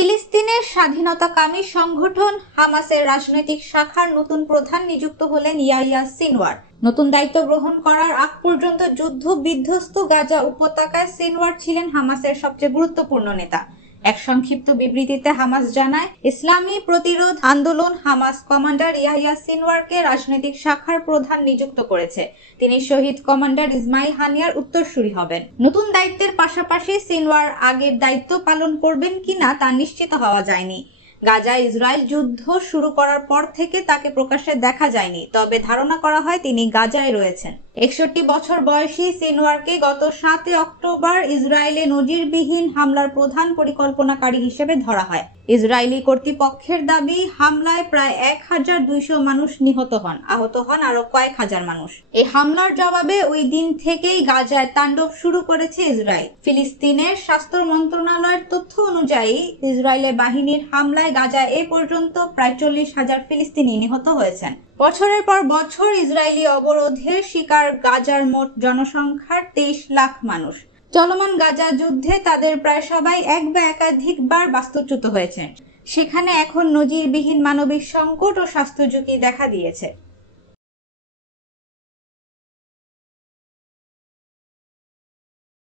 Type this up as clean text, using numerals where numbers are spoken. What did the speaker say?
ফিলিস্তিনের স্বাধীনতাকামী সংগঠন হামাসের রাজনৈতিক শাখার নতুন প্রধান নিযুক্ত হলেন ইয়াহিয়া সিনওয়ার। নতুন দায়িত্ব গ্রহণ করার আগ পর্যন্ত যুদ্ধ বিধ্বস্ত গাজা উপত্যকায় সিনওয়ার ছিলেন হামাসের সবচেয়ে গুরুত্বপূর্ণ নেতা। এক সংক্ষিপ্ত বিবৃতিতে হামাস জানায়, ইসলামী প্রতিরোধ আন্দোলন হামাস কমান্ডার ইয়াহিয়া সিনওয়ারকে রাজনৈতিক শাখার প্রধান নিযুক্ত করেছে। তিনি শহীদ কমান্ডার ইসমাইল হানিয়ার উত্তরসূরি হবেন। নতুন দায়িত্বের পাশাপাশি সিনওয়ার আগের দায়িত্ব পালন করবেন কিনা তা নিশ্চিত হওয়া যায়নি। গাজায় ইসরায়েল যুদ্ধ শুরু করার পর থেকে তাকে প্রকাশ্যে দেখা যায়নি, তবে ধারণা করা হয় তিনি গাজায় রয়েছেন। 61 বছর বয়সী সিনওয়ারকে গত 7 অক্টোবর ইসরায়েলে নজিরবিহীন হামলার প্রধান পরিকল্পনাকারী হিসেবে ধরা হয়। ইসরায়েলি কর্তৃপক্ষের দাবি, হামলায় প্রায় 1200 মানুষ নিহত হন, আহত হন আরো কয়েক হাজার মানুষ। এই হামলার জবাবে ওই দিন থেকেই গাজায় তাণ্ডব শুরু করেছে ইসরায়েল। ফিলিস্তিনের স্বাস্থ্য মন্ত্রণালয়ের তথ্য অনুযায়ী ইসরায়েলের বাহিনীর হামলায় গাজায় এ পর্যন্ত প্রায় 40,000 ফিলিস্তিনি নিহত হয়েছেন। বছরের পর বছর ইসরায়েলি অবরোধের শিকার গাজার মোট জনসংখ্যার 23 লাখ মানুষ। চলমান গাজা যুদ্ধে তাদের প্রায় সবাই এক বা একাধিকবার বাস্তুচ্যুত হয়েছেন। সেখানে এখন নজিরবিহীন মানবিক সংকট ও স্বাস্থ্য ঝুঁকি দেখা দিয়েছে।